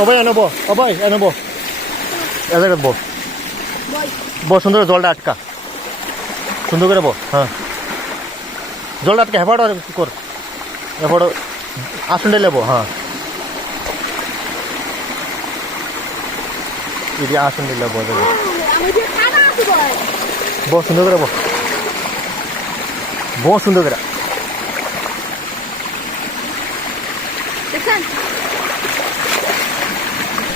অবাই আনবো অবাই আনবো এ জায়গায় বো বো সুন্দর করে জলটা আটকা সুন্দর করে বো হ্যাঁ জলটা আটকা হেফাড়ো কর হেফাড়ো আসুন লেবো হ্যাঁ এটি আসুন লেবো বো সুন্দর করে বো বো সুন্দর করে দেখেন